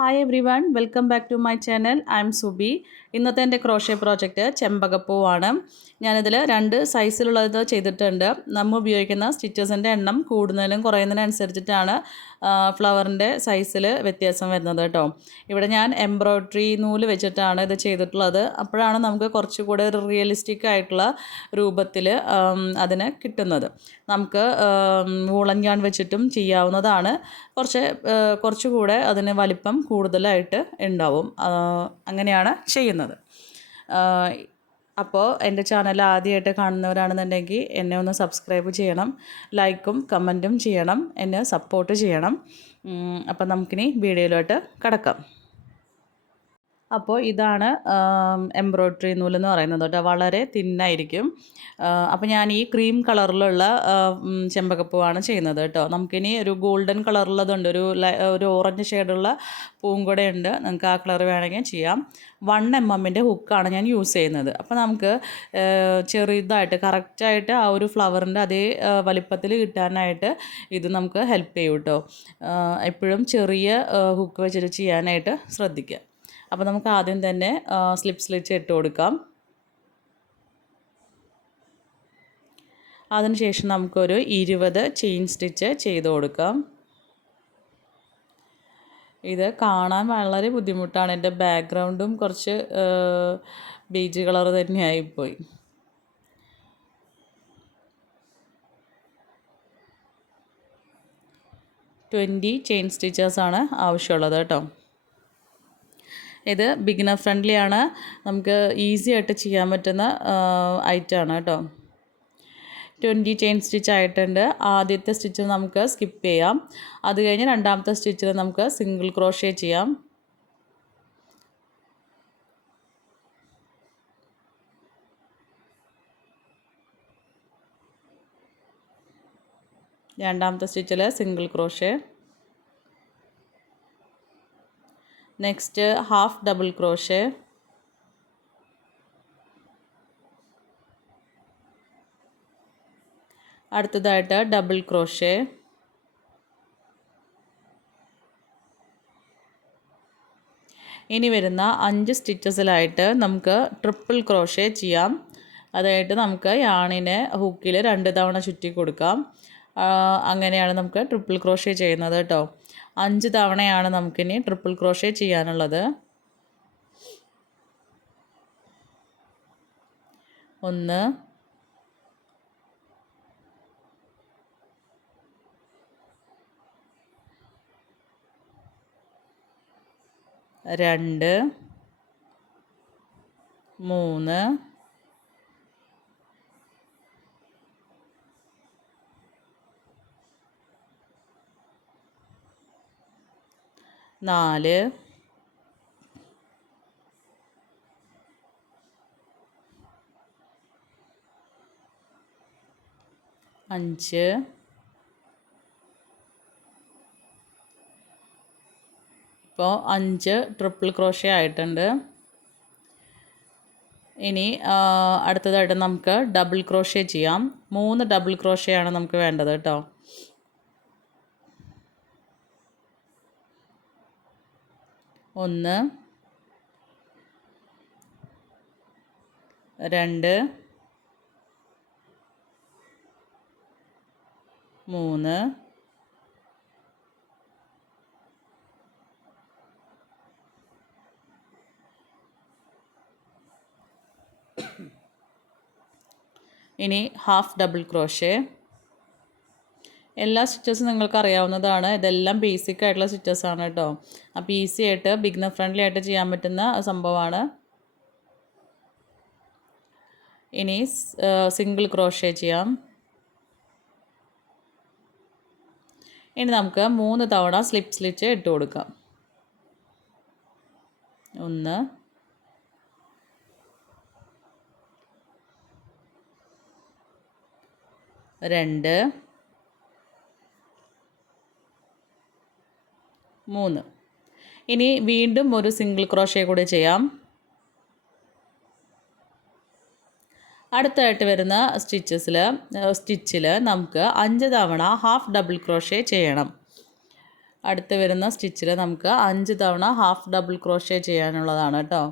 Hi everyone, welcome back to my channel. I am Subi. ഇന്നത്തെ എൻ്റെ crochet project ചെമ്പകപ്പൂവാണ്. ഞാനിതിൽ 2 സൈസിലുള്ളത് ചെയ്തിട്ടുണ്ട്. നമ്മൾ ഉപയോഗിക്കുന്ന സ്റ്റിച്ചസിൻ്റെ എണ്ണം കൂടുന്നതിനും കുറയുന്നതിനനുസരിച്ചിട്ടാണ് ഫ്ലവറിൻ്റെ സൈസിൽ വ്യത്യാസം വരുന്നത് കേട്ടോ. ഇവിടെ ഞാൻ എംബ്രോയ്ഡറി നൂല് വെച്ചിട്ടാണ് ഇത് ചെയ്തിട്ടുള്ളത്. അപ്പോഴാണ് നമുക്ക് കുറച്ചുകൂടെ ഒരു റിയലിസ്റ്റിക് ആയിട്ടുള്ള രൂപത്തിൽ അതിന് കിട്ടുന്നത്. നമുക്ക് വൂളൻ yarn വെച്ചിട്ടും ചെയ്യാവുന്നതാണ്. കുറച്ചുകൂടെ അതിന് വലിപ്പം കൂടുതലായിട്ട് ഉണ്ടാവും. അങ്ങനെയാണ് ചെയ്യുന്നത്. അപ്പോൾ എൻ്റെ ചാനൽ ആദ്യമായിട്ട് കാണുന്നവരാണെന്നുണ്ടെങ്കിൽ എന്നെ ഒന്ന് സബ്സ്ക്രൈബ് ചെയ്യണം, ലൈക്കും കമൻറ്റും ചെയ്യണം, എന്നെ സപ്പോർട്ട് ചെയ്യണം. അപ്പോൾ നമുക്കിനി വീഡിയോയിലോട്ട് കടക്കാം. അപ്പോൾ ഇതാണ് എംബ്രോയ്ഡറി നൂലെന്ന് പറയുന്നത് കേട്ടോ. വളരെ തിന്നായിരിക്കും. അപ്പോൾ ഞാൻ ഈ ക്രീം കളറിലുള്ള ചെമ്പകപ്പൂവാണ് ചെയ്യുന്നത് കേട്ടോ. നമുക്കിനി ഒരു ഗോൾഡൻ കളറുള്ളതുണ്ട്, ഒരു ഓറഞ്ച് ഷെയ്ഡുള്ള പൂവും കൂടെ ഉണ്ട്. നിങ്ങൾക്ക് ആ കളർ വേണമെങ്കിൽ ചെയ്യാം. 1 mm ഹുക്കാണ് ഞാൻ യൂസ് ചെയ്യുന്നത്. അപ്പോൾ നമുക്ക് ചെറുതായിട്ട് കറക്റ്റായിട്ട് ആ ഒരു ഫ്ലവറിൻ്റെ അതേ വലിപ്പത്തിൽ കിട്ടാനായിട്ട് ഇത് നമുക്ക് ഹെൽപ്പ് ചെയ്യും കേട്ടോ. എപ്പോഴും ചെറിയ ഹുക്ക് വെച്ചിട്ട് ചെയ്യാനായിട്ട് ശ്രദ്ധിക്കുക. അപ്പോൾ നമുക്ക് ആദ്യം തന്നെ സ്ലിപ്പ് സ്ലിറ്റ് ഇട്ട് കൊടുക്കാം. അതിനുശേഷം നമുക്കൊരു 20 ചെയിൻ സ്റ്റിച്ച് ചെയ്ത് കൊടുക്കാം. ഇത് കാണാൻ വളരെ ബുദ്ധിമുട്ടാണ്. എൻ്റെ ബാക്ക്ഗ്രൗണ്ടും കുറച്ച് ബേജ് കളർ തന്നെയായിപ്പോയി. 20 ചെയിൻ സ്റ്റിച്ചസാണ് ആവശ്യമുള്ളത് കേട്ടോ. ഇത് ബിഗിനർ ഫ്രണ്ട്ലി ആണ്. നമുക്ക് ഈസി ആയിട്ട് ചെയ്യാൻ പറ്റുന്ന ഐറ്റമാണ് കേട്ടോ. 20 ചെയിൻ സ്റ്റിച്ച് ആയിട്ടുണ്ട്. ആദ്യത്തെ സ്റ്റിച്ചിൽ നമുക്ക് സ്കിപ്പ് ചെയ്യാം. അത് കഴിഞ്ഞ് രണ്ടാമത്തെ സ്റ്റിച്ചിൽ നമുക്ക് സിംഗിൾ ക്രോഷ്യ ചെയ്യാം. രണ്ടാമത്തെ സ്റ്റിച്ചിൽ single crochet. Next half double crochet. അടുത്തതായിട്ട് ഡബിൾ ക്രോഷ്യ. ഇനി വരുന്ന 5 സ്റ്റിച്ചസിലായിട്ട് നമുക്ക് ട്രിപ്പിൾ ക്രോഷ്യ ചെയ്യാം. അതായിട്ട് നമുക്ക് യാണിനെ ഹുക്കിൽ 2 തവണ ചുറ്റി കൊടുക്കാം. അങ്ങനെയാണ് നമുക്ക് ട്രിപ്പിൾ ക്രോഷ്യ ചെയ്യുന്നത് കേട്ടോ. 5 തവണയാണ് നമുക്കിനി ട്രിപ്പിൾ ക്രോഷ്യ ചെയ്യാനുള്ളത്. 1 2 3 4 5 ഇപ്പോൾ 5 ട്രിപ്പിൾ ക്രോഷ്യ ആയിട്ടുണ്ട്. ഇനി അടുത്തതായിട്ട് നമുക്ക് ഡബിൾ ക്രോഷ്യ ചെയ്യാം. 3 ഡബിൾ ക്രോഷ്യയാണ് നമുക്ക് വേണ്ടത് കേട്ടോ. 1 2 3 ഇനി ഹാഫ് ഡബിൾ ക്രോഷ്യ. എല്ലാ സ്റ്റിച്ചസും നിങ്ങൾക്ക് അറിയാവുന്നതാണ്. ഇതെല്ലാം ബേസിക് ആയിട്ടുള്ള സ്റ്റിച്ചസാണ് കേട്ടോ. അപ്പോൾ ഈസി ആയിട്ട് ബിഗിനർ ഫ്രണ്ട്ലി ആയിട്ട് ചെയ്യാൻ പറ്റുന്ന സംഭവമാണ്. ഇനി സിംഗിൾ ക്രോഷ്യ ചെയ്യാം. ഇനി നമുക്ക് 3 തവണ സ്ലിപ്പ് സ്ലിച്ച് ഇട്ട് കൊടുക്കാം. 1 2 3. ഇനി വീണ്ടും ഒരു സിംഗിൾ ക്രോഷ്യ കൂടി ചെയ്യാം. അടുത്തായിട്ട് വരുന്ന സ്റ്റിച്ചിൽ നമുക്ക് 5 തവണ ഹാഫ് ഡബിൾ ക്രോഷ്യ ചെയ്യണം. അടുത്ത് വരുന്ന സ്റ്റിച്ചിൽ നമുക്ക് 5 തവണ ഹാഫ് ഡബിൾ ക്രോഷ്യ ചെയ്യാനുള്ളതാണ് കേട്ടോ.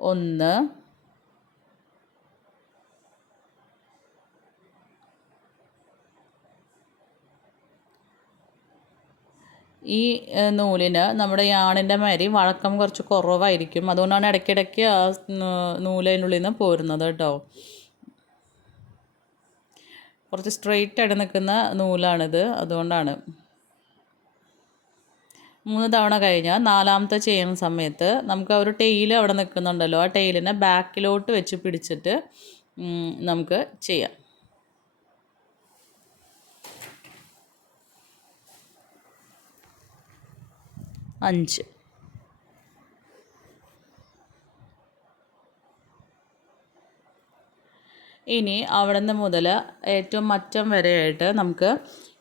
1, ഈ നൂലിന് നമ്മുടെ യാണിൻ്റെ മാതിരി വഴക്കം കുറച്ച് കുറവായിരിക്കും. അതുകൊണ്ടാണ് ഇടയ്ക്കിടയ്ക്ക് ആ നൂലതിനുള്ളിൽ നിന്ന് പോരുന്നത് കേട്ടോ. കുറച്ച് സ്ട്രെയിറ്റ് ആയിട്ട് നിൽക്കുന്ന നൂലാണിത്, അതുകൊണ്ടാണ്. 3 തവണ കഴിഞ്ഞാൽ 4ാമത്തെ ചെയ്യുന്ന സമയത്ത് നമുക്ക് ആ ഒരു ടെയിൽ അവിടെ നിൽക്കുന്നുണ്ടല്ലോ, ആ ടെയിലിനെ ബാക്കിലോട്ട് വെച്ച് പിടിച്ചിട്ട് നമുക്ക് ചെയ്യാം. 5. ഇനി അവിടെ നിന്ന് മുതൽ ഏറ്റവും അറ്റം വരെയായിട്ട് നമുക്ക്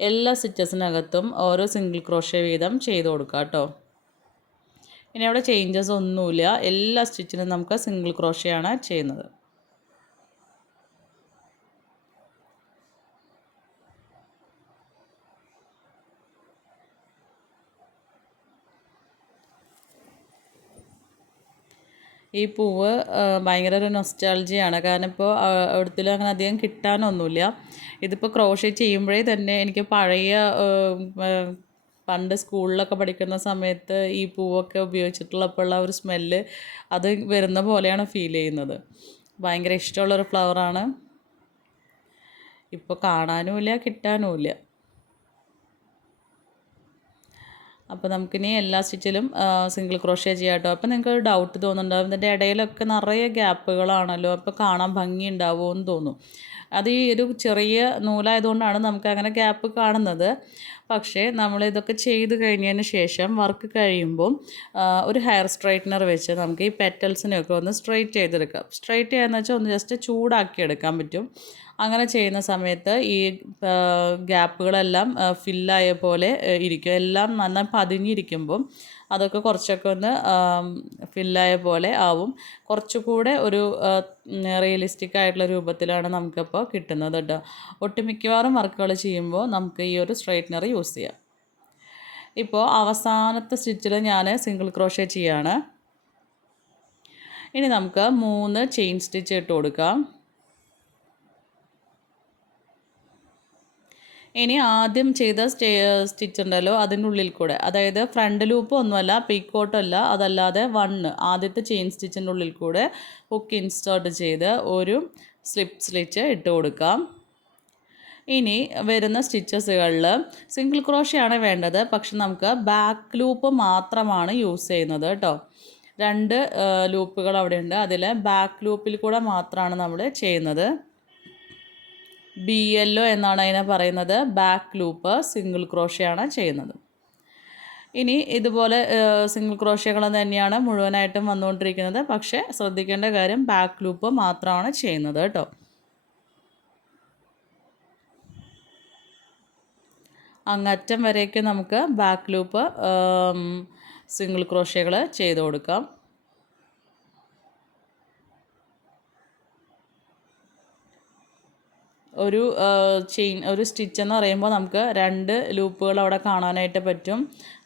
എല്ലാ സ്റ്റിച്ചസിനകത്തും ഓരോ സിംഗിൾ ക്രോഷ്യ വീതം ചെയ്ത് കൊടുക്കാം കേട്ടോ. ഇനി അവിടെ ചേഞ്ചസ് ഒന്നുമില്ല, എല്ലാ സ്റ്റിച്ചിനും നമുക്ക് സിംഗിൾ ക്രോഷ്യയാണ് ചെയ്യുന്നത്. ഈ പൂവ് ഭയങ്കര ഒരു നൊസ്റ്റാൾജിയാണ്. കാരണം ഇപ്പോൾ അവിടത്തിൽ അങ്ങനെ അധികം കിട്ടാനൊന്നുമില്ല. ഇതിപ്പോൾ ക്രോഷ്യ ചെയ്യുമ്പോഴേ തന്നെ എനിക്ക് പഴയ പണ്ട് സ്കൂളിലൊക്കെ പഠിക്കുന്ന സമയത്ത് ഈ പൂവൊക്കെ ഉപയോഗിച്ചിട്ടുള്ളപ്പോഴുള്ള ഒരു സ്മെല്ല് അത് വരുന്ന പോലെയാണ് ഫീൽ ചെയ്യുന്നത്. ഭയങ്കര ഇഷ്ടമുള്ളൊരു ഫ്ലവറാണ്. ഇപ്പോൾ കാണാനുമില്ല, കിട്ടാനുമില്ല. അപ്പോൾ നമുക്കിനി എല്ലാ സ്റ്റിച്ചിലും സിംഗിൾ ക്രോഷ്യ ചെയ്യാം കേട്ടോ. അപ്പോൾ നിങ്ങൾക്ക് ഒരു ഡൗട്ട് തോന്നുന്നുണ്ടാവും, ഇതിൻ്റെ ഇടയിലൊക്കെ നിറയെ ഗ്യാപ്പുകളാണല്ലോ, അപ്പോൾ കാണാൻ ഭംഗി ഉണ്ടാവുമോ എന്ന് തോന്നും. അത് ഈ ഒരു ചെറിയ നൂലായതുകൊണ്ടാണ് നമുക്ക് അങ്ങനെ ഗ്യാപ്പ് കാണുന്നത്. പക്ഷേ നമ്മളിതൊക്കെ ചെയ്ത് കഴിഞ്ഞതിന് ശേഷം വർക്ക് കഴിയുമ്പം ഒരു ഹെയർ സ്ട്രൈറ്റ്നർ വെച്ച് നമുക്ക് ഈ പെറ്റൽസിനെയൊക്കെ ഒന്ന് സ്ട്രൈറ്റ് ചെയ്തെടുക്കാം. സ്ട്രൈറ്റ് ചെയ്യാന്ന് വെച്ചാൽ ഒന്ന് ജസ്റ്റ് ചൂടാക്കി എടുക്കാൻ പറ്റും. അങ്ങനെ ചെയ്യുന്ന സമയത്ത് ഈ ഗ്യാപ്പുകളെല്ലാം ഫില്ലായ പോലെ ഇരിക്കും. എല്ലാം നന്നായി പതിഞ്ഞിരിക്കുമ്പം അതൊക്കെ കുറച്ചൊക്കെ ഒന്ന് ഫില്ലായ പോലെ ആവും. കുറച്ചുകൂടെ ഒരു റിയലിസ്റ്റിക് ആയിട്ടുള്ള രൂപത്തിലാണ് നമുക്കിപ്പോൾ കിട്ടുന്നത് കേട്ടോ. ഒട്ടുമിക്കവാറും വർക്കുകൾ ചെയ്യുമ്പോൾ നമുക്ക് ഈ ഒരു സ്ട്രൈറ്റ്നർ യൂസ് ചെയ്യാം. ഇപ്പോൾ അവസാനത്തെ സ്റ്റിച്ചിൽ ഞാൻ സിംഗിൾ ക്രോഷ്യ ചെയ്യാണ്. ഇനി നമുക്ക് 3 ചെയിൻ സ്റ്റിച്ച് ഇട്ട് കൊടുക്കാം. ഇനി ആദ്യം ചെയ്ത സ്റ്റിച്ച് ഉണ്ടല്ലോ അതിൻ്റെ ഉള്ളിൽ കൂടെ, അതായത് ഫ്രണ്ട് ലൂപ്പ് ഒന്നുമല്ല, പീക്കോട്ടല്ല, അതല്ലാതെ 1 ആദ്യത്തെ ചെയിൻ സ്റ്റിച്ചിൻ്റെ ഉള്ളിൽ കൂടെ ഹുക്ക് ഇൻസേർട്ട് ചെയ്ത് ഒരു സ്ലിപ്പ് സ്റ്റിച്ച് ഇട്ട് കൊടുക്കാം. ഇനി വരുന്ന സ്റ്റിച്ചസുകളിൽ സിംഗിൾ ക്രോഷ്യാണ് വേണ്ടത്, പക്ഷെ നമുക്ക് ബാക്ക് ലൂപ്പ് മാത്രമാണ് യൂസ് ചെയ്യുന്നത് കേട്ടോ. 2 ലൂപ്പുകൾ അവിടെയുണ്ട്, അതിൽ ബാക്ക് ലൂപ്പിൽ കൂടെ മാത്രമാണ് നമ്മൾ ചെയ്യുന്നത്. BLO എന്നാണ് അതിനെ പറയുന്നത്. ബാക്ക് ലൂപ്പ് സിംഗിൾ ക്രോഷ്യാണ് ചെയ്യുന്നത്. ഇനി ഇതുപോലെ സിംഗിൾ ക്രോഷ്യകൾ തന്നെയാണ് മുഴുവനായിട്ടും വന്നുകൊണ്ടിരിക്കുന്നത്. പക്ഷേ ശ്രദ്ധിക്കേണ്ട കാര്യം ബാക്ക് ലൂപ്പ് മാത്രമാണ് ചെയ്യുന്നത് കേട്ടോ. അങ്ങറ്റം വരേക്ക് നമുക്ക് ബാക്ക് ലൂപ്പ് സിംഗിൾ ക്രോഷ്യകൾ ചെയ്ത് കൊടുക്കാം. ഒരു സ്റ്റിച്ച് എന്ന് പറയുമ്പോൾ നമുക്ക് 2 ലൂപ്പുകൾ അവിടെ കാണാനായിട്ട് പറ്റും.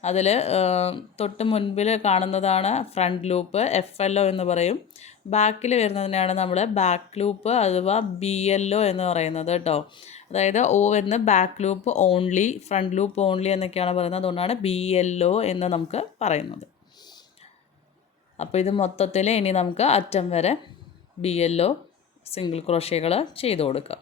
അതിൽ തൊട്ട് മുൻപിൽ കാണുന്നതാണ് ഫ്രണ്ട് ലൂപ്പ്, FLO എന്ന് പറയും. ബാക്കിൽ വരുന്നതിനാണ് നമ്മൾ ബാക്ക് ലൂപ്പ് അഥവാ BLO എന്ന് പറയുന്നത് കേട്ടോ. അതായത് O എന്ന് back loop only, front loop only എന്നൊക്കെയാണ് പറയുന്നത്. അതുകൊണ്ടാണ് BLO എന്ന് നമുക്ക് പറയുന്നത്. അപ്പോൾ ഇത് മൊത്തത്തിൽ ഇനി നമുക്ക് അറ്റം വരെ BLO സിംഗിൾ ക്രോഷ്യകൾ ചെയ്ത് കൊടുക്കാം.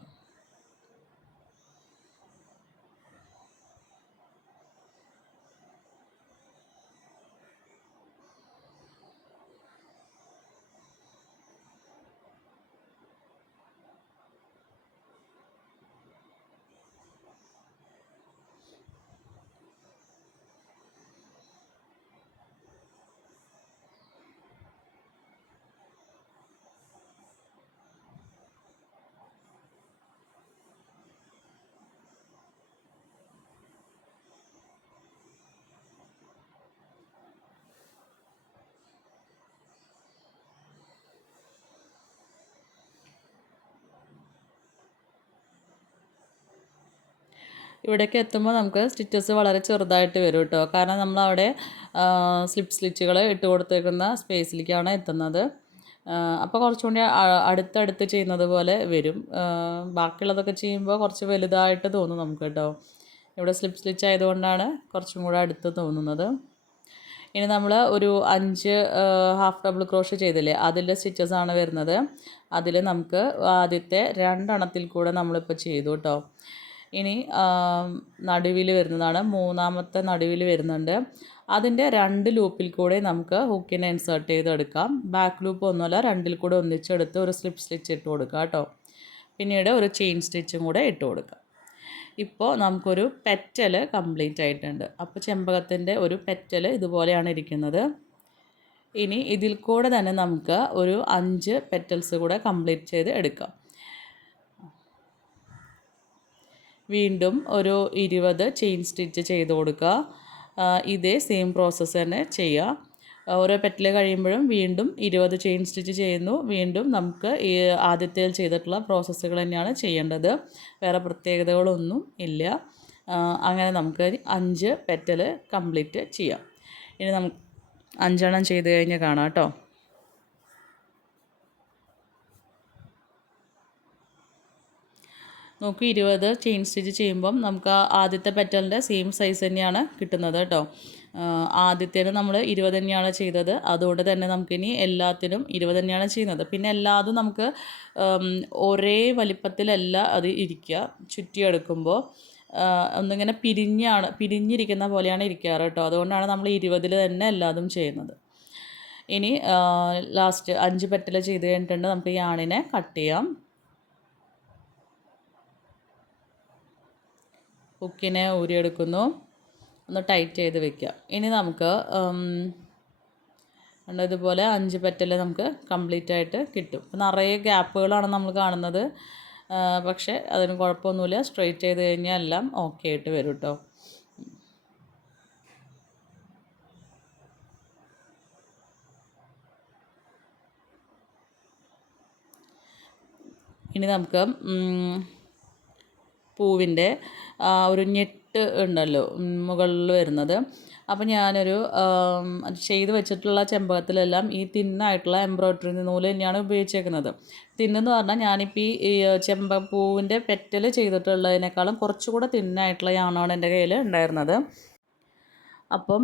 ഇവിടേക്ക് എത്തുമ്പോൾ നമുക്ക് സ്റ്റിച്ചസ് വളരെ ചെറുതായിട്ട് വരും കേട്ടോ. കാരണം നമ്മളവിടെ സ്ലിപ്പ് സ്റ്റിച്ചുകൾ ഇട്ട് കൊടുത്തേക്കുന്ന സ്പേസിലേക്കാണ് എത്തുന്നത്. അപ്പോൾ കുറച്ചുകൂടി അടുത്തടുത്ത് ചെയ്യുന്നത് പോലെ വരും. ബാക്കിയുള്ളതൊക്കെ ചെയ്യുമ്പോൾ കുറച്ച് വലുതായിട്ട് തോന്നും നമുക്ക് കേട്ടോ. ഇവിടെ സ്ലിപ്പ് സ്റ്റിച്ച് ആയതുകൊണ്ടാണ് കുറച്ചും കൂടെ അടുത്ത് തോന്നുന്നത്. ഇനി നമ്മൾ ഒരു 5 ഹാഫ് ഡബിൾ ക്രോഷ് ചെയ്തില്ലേ, അതിൻ്റെ സ്റ്റിച്ചസാണ് വരുന്നത്. അതിൽ നമുക്ക് ആദ്യത്തെ 2 എണ്ണത്തിൽ കൂടെ നമ്മളിപ്പോൾ ചെയ്തു കേട്ടോ. ഇനി നടുവിൽ വരുന്നതാണ്, മൂന്നാമത്തെ നടുവിൽ വരുന്നുണ്ട്. അതിൻ്റെ 2 ലൂപ്പിൽ കൂടെ നമുക്ക് ഹുക്കിനെ ഇൻസേർട്ട് ചെയ്തെടുക്കാം. ബാക്ക് ലൂപ്പ് ഒന്നുമല്ല, 2ൽ കൂടെ ഒന്നിച്ചെടുത്ത് ഒരു സ്ലിപ്പ് സ്റ്റിച്ച് ഇട്ട് കൊടുക്കുക കേട്ടോ. പിന്നീട് ഒരു ചെയിൻ സ്റ്റിച്ചും കൂടെ ഇട്ട് കൊടുക്കാം. ഇപ്പോൾ നമുക്കൊരു പെറ്റൽ കംപ്ലീറ്റ് ആയിട്ടുണ്ട്. അപ്പോൾ ചെമ്പകത്തിൻ്റെ ഒരു പെറ്റൽ ഇതുപോലെയാണ് ഇരിക്കുന്നത്. ഇനി ഇതിൽ കൂടെ തന്നെ നമുക്ക് ഒരു 5 പെറ്റൽസ് കൂടെ കംപ്ലീറ്റ് ചെയ്ത് എടുക്കാം. വീണ്ടും ഒരു 20 ചെയിൻ സ്റ്റിച്ച് ചെയ്ത് കൊടുക്കുക. ഇതേ സെയിം പ്രോസസ്സ് തന്നെ ചെയ്യുക. ഓരോ പെറ്റൽ കഴിയുമ്പോഴും വീണ്ടും 20 ചെയിൻ സ്റ്റിച്ച് ചെയ്യുന്നു. വീണ്ടും നമുക്ക് ഈ ആദ്യത്തെ ചെയ്തിട്ടുള്ള പ്രോസസ്സുകൾ തന്നെയാണ് ചെയ്യേണ്ടത്. വേറെ പ്രത്യേകതകളൊന്നും ഇല്ല. അങ്ങനെ നമുക്ക് 5 പെറ്റൽ കംപ്ലീറ്റ് ചെയ്യാം. ഇനി നമുക്ക് 5 എണ്ണം ചെയ്ത് കഴിഞ്ഞ് കാണാം കേട്ടോ. നോക്കി 20 ചെയിൻ സ്റ്റിച്ച് ചെയ്യുമ്പം നമുക്ക് ആദ്യത്തെ പെറ്റലിൻ്റെ സെയിം സൈസ് തന്നെയാണ് കിട്ടുന്നത് കേട്ടോ. ആദ്യത്തേന് നമ്മൾ 20 തന്നെയാണ് ചെയ്തത്. അതുകൊണ്ട് തന്നെ നമുക്കിനി എല്ലാത്തിനും 20 തന്നെയാണ് ചെയ്യുന്നത്. പിന്നെ എല്ലാതും നമുക്ക് ഒരേ വലിപ്പത്തിലല്ല അത് ഇരിക്കുക. ചുറ്റിയെടുക്കുമ്പോൾ ഒന്നിങ്ങനെ പിരിഞ്ഞിരിക്കുന്ന പോലെയാണ് ഇരിക്കാറ് കേട്ടോ. അതുകൊണ്ടാണ് നമ്മൾ 20 തന്നെ എല്ലാതും ചെയ്യുന്നത്. ഇനി ലാസ്റ്റ് 5 പെറ്റൽ ചെയ്ത് കഴിഞ്ഞിട്ടുണ്ട്. നമുക്ക് ഈ യാണിനെ കട്ട് ചെയ്യാം. ഹുക്കിനെ ഊരിയെടുക്കുന്നു, ഒന്ന് ടൈറ്റ് ചെയ്ത് വെക്കുക. ഇനി നമുക്ക് ഇതുപോലെ 5 പെറ്റൽ നമുക്ക് കംപ്ലീറ്റ് ആയിട്ട് കിട്ടും. നിറയെ ഗ്യാപ്പുകളാണ് നമ്മൾ കാണുന്നത്. പക്ഷേ അതിന് കുഴപ്പമൊന്നുമില്ല. സ്ട്രെയിറ്റ് ചെയ്ത് കഴിഞ്ഞാൽ എല്ലാം ഓക്കെ ആയിട്ട് വരും കേട്ടോ. ഇനി നമുക്ക് പൂവിൻ്റെ ഒരു ഞെട്ട് ഉണ്ടല്ലോ മുകളിൽ വരുന്നത്. അപ്പോൾ ഞാനൊരു ചെയ്ത് വെച്ചിട്ടുള്ള ചെമ്പകത്തിലെല്ലാം ഈ തിന്നായിട്ടുള്ള എംബ്രോയ്ഡറി നൂല് തന്നെയാണ് ഉപയോഗിച്ചേക്കുന്നത്. തിന്നെന്ന് പറഞ്ഞാൽ ഞാനിപ്പോൾ ഈ ചെമ്പകപ്പൂവിൻ്റെ പെറ്റൽ ചെയ്തിട്ടുള്ളതിനേക്കാളും കുറച്ചുകൂടെ തിന്നായിട്ടുള്ള യാണാണ് എൻ്റെ കയ്യിൽ ഉണ്ടായിരുന്നത്. അപ്പം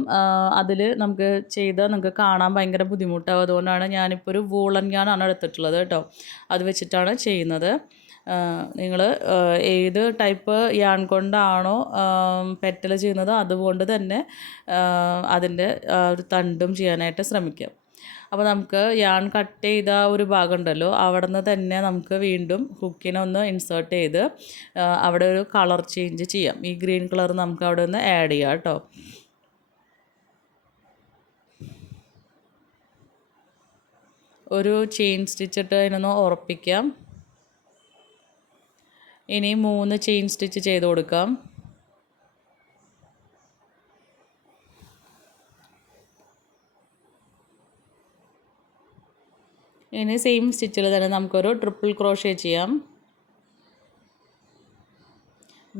അതിൽ നമുക്ക് ചെയ്താൽ നിങ്ങൾക്ക് കാണാൻ ഭയങ്കര ബുദ്ധിമുട്ടാവും. അതുകൊണ്ടാണ് ഞാനിപ്പോൾ ഒരു വൂളൻ യാണാണ് എടുത്തിട്ടുള്ളത് കേട്ടോ. അത് വെച്ചിട്ടാണ് ചെയ്യുന്നത്. നിങ്ങൾ ഏത് ടൈപ്പ് യാൺ കൊണ്ടാണോ പെറ്റൽ ചെയ്യുന്നത് അതുകൊണ്ട് തന്നെ അതിൻ്റെ ഒരു തണ്ടും ചെയ്യാനായിട്ട് ശ്രമിക്കാം. അപ്പോൾ നമുക്ക് യാൺ കട്ട് ചെയ്ത ഒരു ഭാഗം ഉണ്ടല്ലോ, അവിടെ നിന്ന് തന്നെ നമുക്ക് വീണ്ടും ഹുക്കിനെ ഒന്ന് ഇൻസേർട്ട് ചെയ്ത് അവിടെ ഒരു കളർ ചേഞ്ച് ചെയ്യാം. ഈ ഗ്രീൻ കളർ നമുക്ക് അവിടെ ഒന്ന് ആഡ് ചെയ്യാം കേട്ടോ. ഒരു ചെയിൻ സ്റ്റിച്ചിട്ട് അതിനൊന്ന് ഉറപ്പിക്കാം. ഇനി 3 ചെയിൻ സ്റ്റിച്ച് ചെയ്ത് കൊടുക്കാം. ഇനി സെയിം സ്റ്റിച്ചിൽ തന്നെ നമുക്കൊരു ട്രിപ്പിൾ ക്രോഷേ ചെയ്യാം.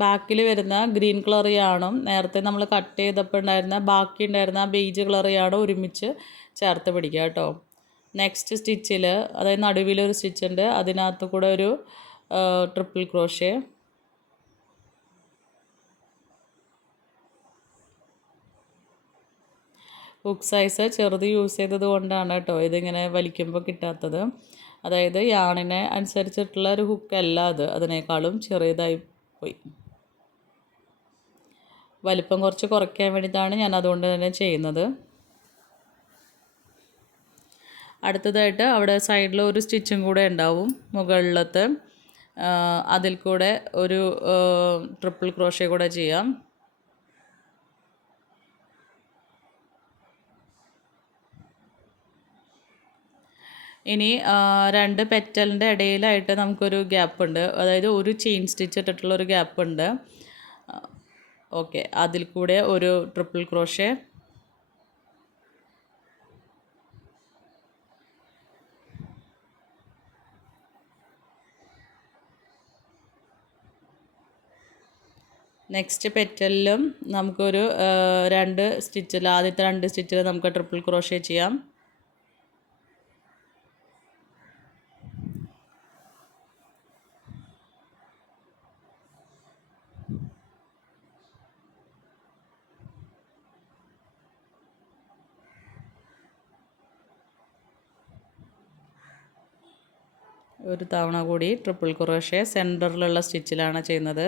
ബാക്കിൽ വരുന്ന ഗ്രീൻ കളർ യാണും നേരത്തെ നമ്മൾ കട്ട് ചെയ്തപ്പോൾ ഉണ്ടായിരുന്ന ബാക്കി ഉണ്ടായിരുന്ന ബേജ് കളർ യാണും ഒരുമിച്ച് ചേർത്ത് പിടിക്കുക കേട്ടോ. നെക്സ്റ്റ് സ്റ്റിച്ചിൽ, അതായത് നടുവിലൊരു സ്റ്റിച്ചുണ്ട്, അതിനകത്ത് കൂടെ ഒരു ട്രിപ്പിൾ ക്രോഷേ. ഹുക്ക് സൈസ് ചെറുത് യൂസ് ചെയ്തത് കൊണ്ടാണ് കേട്ടോ ഇതിങ്ങനെ വലിക്കുമ്പോൾ കിട്ടാത്തത്. അതായത് യാണിനെ അനുസരിച്ചിട്ടുള്ള ഒരു ഹുക്കല്ല അത്, അതിനേക്കാളും ചെറിയതായി പോയി. വലിപ്പം കുറച്ച് കുറയ്ക്കാൻ വേണ്ടിയിട്ടാണ് ഞാൻ അതുകൊണ്ട് തന്നെ ചെയ്യുന്നത്. അടുത്തതായിട്ട് അവിടെ സൈഡിൽ ഒരു സ്റ്റിച്ചും കൂടെ ഉണ്ടാവും മുകളിലത്തെ. അതിൽ കൂടെ ഒരു ട്രിപ്പിൾ ക്രോഷേ കൂടെ ചെയ്യാം. ഇനി 2 പെറ്റലിൻ്റെ ഇടയിലായിട്ട് നമുക്കൊരു ഗ്യാപ്പ് ഉണ്ട്. അതായത് ഒരു ചെയിൻ സ്റ്റിച്ച് ഇട്ടിട്ടുള്ളൊരു ഗ്യാപ്പ് ഉണ്ട്. ഓക്കെ, അതിൽ കൂടെ ഒരു ട്രിപ്പിൾ ക്രോഷേ. നെക്സ്റ്റ് പെറ്റലിലും നമുക്കൊരു 2 സ്റ്റിച്ചിൽ, ആദ്യത്തെ 2 സ്റ്റിച്ചിൽ നമുക്ക് ട്രിപ്പിൾ ക്രോഷ്യ ചെയ്യാം. ഒരു തവണ കൂടി ട്രിപ്പിൾ ക്രോഷ്യ സെൻറ്ററിലുള്ള സ്റ്റിച്ചിലാണ് ചെയ്യുന്നത്.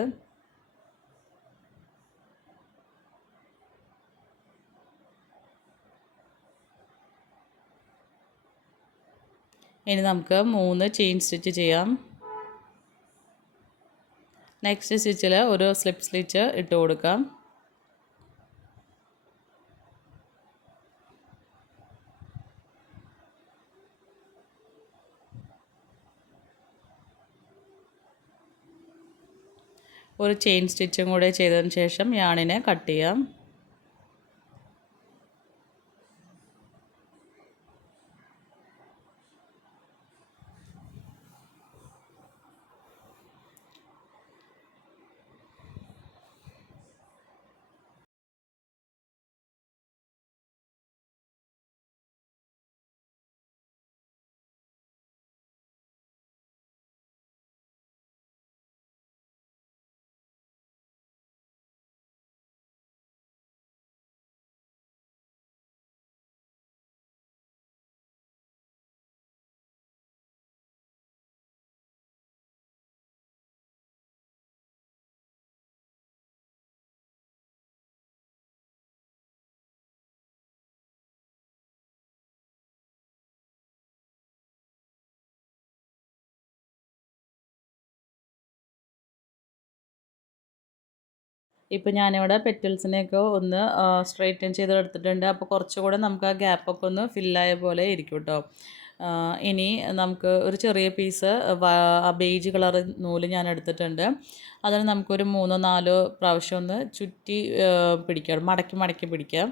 ഇനി നമുക്ക് 3 ചെയിൻ സ്റ്റിച്ച് ചെയ്യാം. നെക്സ്റ്റ് സ്റ്റിച്ചിൽ ഒരു സ്ലിപ്പ് സ്റ്റിച്ച് ഇട്ട് കൊടുക്കാം. ഒരു ചെയിൻ സ്റ്റിച്ചും കൂടെ ചെയ്തതിന് ശേഷം യാണിനെ കട്ട് ചെയ്യാം. ഇപ്പോൾ ഞാനിവിടെ പെറ്റൽസിനെയൊക്കെ ഒന്ന് സ്ട്രെയിറ്റൻ ചെയ്തെടുത്തിട്ടുണ്ട്. അപ്പോൾ കുറച്ചുകൂടെ നമുക്ക് ആ ഗ്യാപ്പൊക്കെ ഒന്ന് ഫില്ലായ പോലെ ഇരിക്കും കേട്ടോ. ഇനി നമുക്ക് ഒരു ചെറിയ പീസ് ബേജ് കളർ നൂല് ഞാൻ എടുത്തിട്ടുണ്ട്. അതിന് നമുക്കൊരു 3-4 പ്രാവശ്യം ഒന്ന് ചുറ്റി പിടിക്കാം, മടക്കി മടക്കി പിടിക്കാം.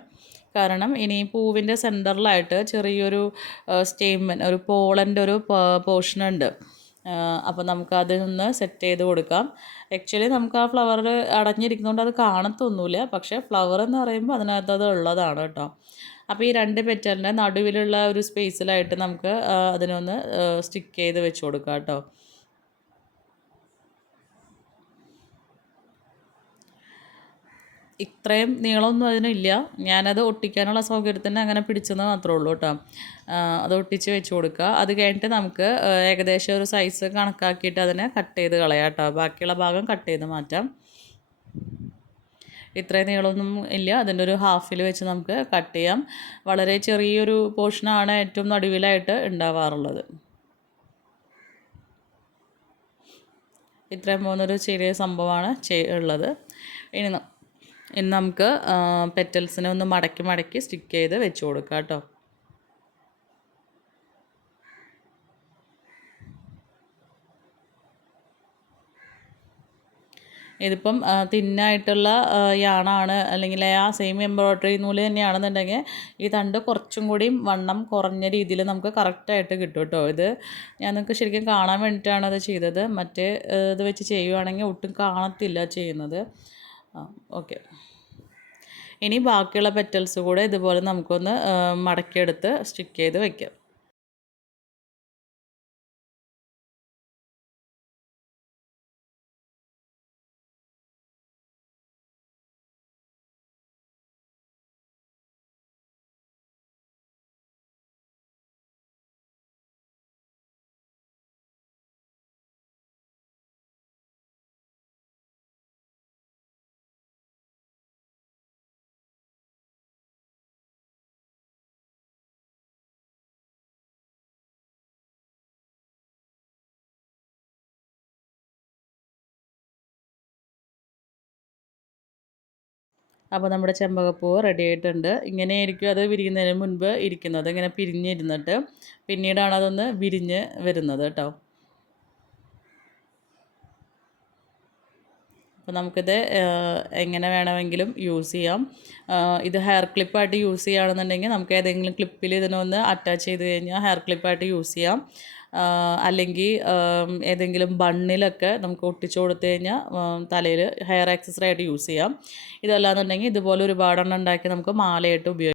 കാരണം ഇനി പൂവിൻ്റെ സെൻറ്ററിലായിട്ട് ചെറിയൊരു സ്റ്റേമൻ, ഒരു പോളൻ്റെ ഒരു പോർഷനുണ്ട്. അപ്പോൾ നമുക്ക് അതൊന്ന് സെറ്റ് ചെയ്ത് കൊടുക്കാം. ആക്ച്വലി നമുക്ക് ആ ഫ്ലവർ അടഞ്ഞിരിക്കുന്നതുകൊണ്ട് അത് കാണത്തൊന്നുമില്ല, പക്ഷേ ഫ്ലവർ എന്ന് പറയുമ്പോൾ അതിനകത്ത് അത് ഉള്ളതാണ് കേട്ടോ. അപ്പോൾ ഈ 2 പെറ്റലിൻ്റെ നടുവിലുള്ള ഒരു സ്പേസിലായിട്ട് നമുക്ക് അതിനൊന്ന് സ്റ്റിക്ക് ചെയ്ത് വെച്ച് കൊടുക്കാം കേട്ടോ. ഇത്രയും നീളമൊന്നും അതിനില്ല. ഞാനത് ഒട്ടിക്കാനുള്ള സൗകര്യത്തിന് അങ്ങനെ പിടിച്ചെന്ന് മാത്രമേ ഉള്ളൂ കേട്ടോ. അത് ഒട്ടിച്ച് വെച്ച് കൊടുക്കുക. അത് കഴിഞ്ഞിട്ട് നമുക്ക് ഏകദേശം ഒരു സൈസ് കണക്കാക്കിയിട്ട് അതിനെ കട്ട് ചെയ്ത് കളയാം കേട്ടോ. ബാക്കിയുള്ള ഭാഗം കട്ട് ചെയ്ത് മാറ്റാം. ഇത്രയും നീളമൊന്നും ഇല്ല, അതിൻ്റെ ഒരു ഹാഫിൽ വെച്ച് നമുക്ക് കട്ട് ചെയ്യാം. വളരെ ചെറിയൊരു പോർഷനാണ് ഏറ്റവും നടുവിലായിട്ട് ഉണ്ടാവാറുള്ളത്. ഇത്രയും പോകുന്നൊരു ചെറിയ സംഭവമാണ് ഉള്ളത്. ഇനി നമുക്ക് പെറ്റൽസിനെ ഒന്ന് മടക്കി മടക്കി സ്റ്റിക്ക് ചെയ്ത് വെച്ച് കൊടുക്കാം കേട്ടോ. ഇതിപ്പം തിന്നായിട്ടുള്ള യാണാണ്, അല്ലെങ്കിൽ ആ സെയിം എംബ്രോയ്ഡറി നൂല് തന്നെയാണെന്നുണ്ടെങ്കിൽ ഈ തണ്ട് കുറച്ചും കൂടിയും വണ്ണം കുറഞ്ഞ രീതിയിൽ നമുക്ക് കറക്റ്റായിട്ട് കിട്ടും കേട്ടോ. ഇത് ഞാൻ നിങ്ങൾക്ക് ശരിക്കും കാണാൻ വേണ്ടിയിട്ടാണ് അത് ചെയ്തത്. മറ്റേ ഇത് വെച്ച് ചെയ്യുവാണെങ്കിൽ ഒട്ടും കാണത്തില്ല ചെയ്യുന്നത്. ഓക്കെ. ഇനി ബാക്കിയുള്ള പെറ്റൽസ് കൂടെ ഇതുപോലെ നമുക്കൊന്ന് മടക്കിയെടുത്ത് സ്റ്റിക്ക് ചെയ്ത് വയ്ക്കാം. അപ്പോൾ നമ്മുടെ ചെമ്പകപ്പൂവ് റെഡി ആയിട്ടുണ്ട്. ഇങ്ങനെയായിരിക്കും അത് വിരിയുന്നതിന് മുൻപ് ഇരിക്കുന്നത്, ഇങ്ങനെ പിരിഞ്ഞിരുന്നിട്ട് പിന്നീടാണ് അതൊന്ന് വിരിഞ്ഞ് വരുന്നത് കേട്ടോ. അപ്പോൾ നമുക്കിത് എങ്ങനെ വേണമെങ്കിലും യൂസ് ചെയ്യാം. ഇത് ഹെയർ ക്ലിപ്പായിട്ട് യൂസ് ചെയ്യുകയാണെന്നുണ്ടെങ്കിൽ നമുക്ക് ഏതെങ്കിലും ക്ലിപ്പിൽ ഇതിനൊന്ന് അറ്റാച്ച് ചെയ്ത് കഴിഞ്ഞാൽ ഹെയർ ക്ലിപ്പായിട്ട് യൂസ് ചെയ്യാം. അല്ലെങ്കിൽ ഏതെങ്കിലും ബണ്ണിലൊക്കെ നമുക്ക് ഒട്ടിച്ചു കൊടുത്തു കഴിഞ്ഞാൽ തലയിൽ ഹെയർ ആക്സസറി ആയിട്ട് യൂസ് ചെയ്യാം. ഇതല്ലാന്നുണ്ടെങ്കിൽ ഇതുപോലെ ഒരുപാടെണ്ണം ഉണ്ടാക്കി നമുക്ക് മാലയായിട്ട് ഉപയോഗിക്കാം.